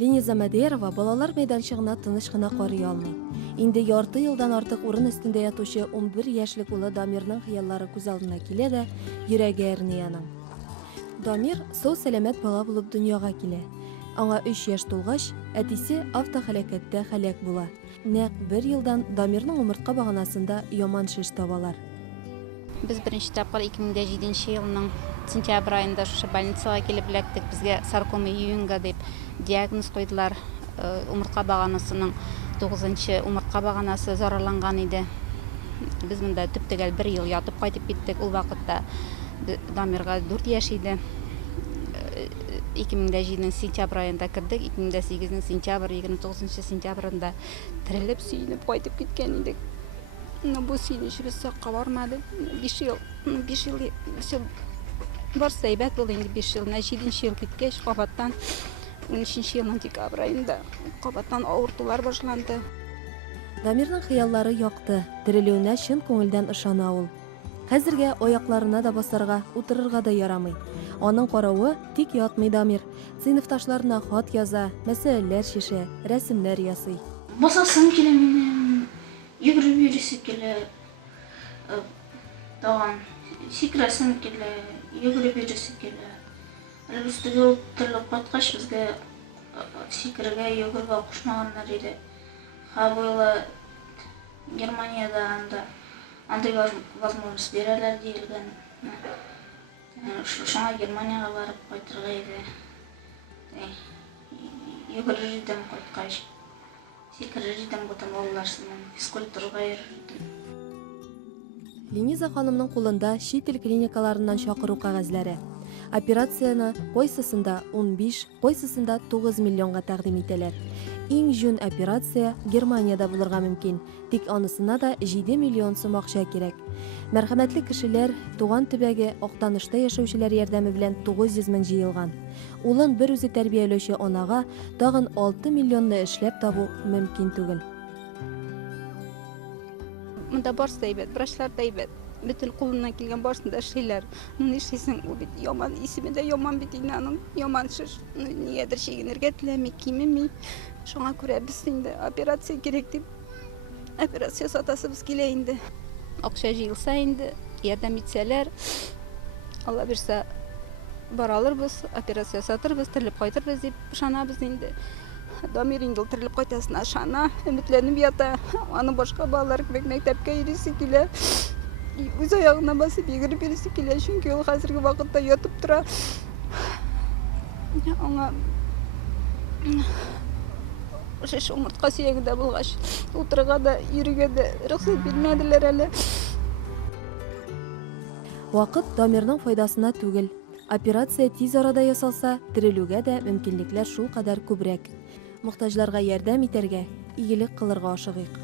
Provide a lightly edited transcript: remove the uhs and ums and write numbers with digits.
Линиза Мәдерова балалар мәйданчыгына тыныч кына карый алмый. Инде ярты елдан артык урын өстендә ятучы 11 яшьлек улы Дамирның хыяллары күз алдына килә дә, йөрәге әрни аның. Дамир сау сәламәт бала булып дөньяга килә. Аңа 3 яшь тулгач, әтисе автоһәлакәттә һәлак була. Нәкъ 1 елдан Дамирның умыртка баганасында яман шеш табалар. Biz birinchi tapqir 2007 yılның sentyabr ayında şu больницага келип электик. Bizge sarkoma июньга деп диагноз койдылар. Умыртка баганасының 9-нчы умыртка баганасы зарарланган иде. Biz мында түптөгөл 1 ел ятып кайтып киттик. Ул вакытта Дамирга 4 яшь иде. 2007 сентябрь айында кирдик. 2008 сентябрь, 29 сентябрында тирилип сүйүнүп кайтып кеткен идик. Bu suyunuşumuz sakka varmadı. 5 yıl varsa ibet oldu indi 5 yıl. 7. yıl gitkeş kabattan 13. yılın dekabr ayında kabattan ağırtılar başlandı. Дамирның хыяллары якты, терелүенә чын күңелдән ышана ул. Хәзергә аякларына да басарга, утырырга да ярамый. Аның каравы тик ятмый Дамир. Сыйныфташларына хат яза, мәсьәләләр шише, рәсемнәр ясый. Басасым килә минем, йөгереп йөрисем килә, тагын сикерәсем килә, йөгереп йөрисем килә. Әле без түгел тирилеп кайткач, безгә сикерергә, йөгерергә кушмаганнар иде. Хабыйлы Германиядә андай возможность бирәләр диелгән. Шуңа Германияга барып кайтырга иде. Йөгерер идем кайткач. Сикерер идем бүтән балаларсыннан, физкультурага йөрердем. Линиза ханымның кулында чит ил клиникаларыннан чакыру кәгазьләре. Операцияны койсысында 15, койсысында 9 миллионга тәкъдим итәләр. Иң жүн операция Германиядә булырга мөмкин, тик анысына да 7 миллион сум акча кирәк. Мәрхәмәтле кешеләр, туган төбәге Актанышта яшәүчеләр ярдәме белән 900 мең җыелган. Улын бер үзе тәрбияләүче анага тагын 6 миллионны эшләп табу мөмкин түгел. Мында барсы да әйбәт, врачлар да әйбәт. Bütün kulundan kilgen barısında eşleyler. Ne işleysin o bit yaman, ismi de yaman bit inanın yaman şiş. Niyedir şeyin ergetlemi, kimi mi? Şuna göre biz şimdi operasyon gerekti. Operasyon satası biz kileyindi. Akşa jıyılsa indi, yardım etseler. Allah birse baralır biz, operasyon satır biz, tirilip kaytır biz deyip şana biz indi. Damir indi, tirilip kaytasına şana. Ümitlenip yata, onun başka bağları mektepke yürüsü kile. Үз аяғына басып егеріп берісі келе, çünkü ол қазіргі вақытта ятып тұра. Аңа шеш умыртқа сүйегінде болғаш, отырға да, үйріге де рұқсат бермәділер әлі. Вакыт Дамирның файдасына түгел. Операция тиз арада ясалса, терелүгә дә мөмкинлекләр шул кадәр күбрәк. Мохтаҗларга ярдәм итәргә, игелек кылырга ашыгыйк.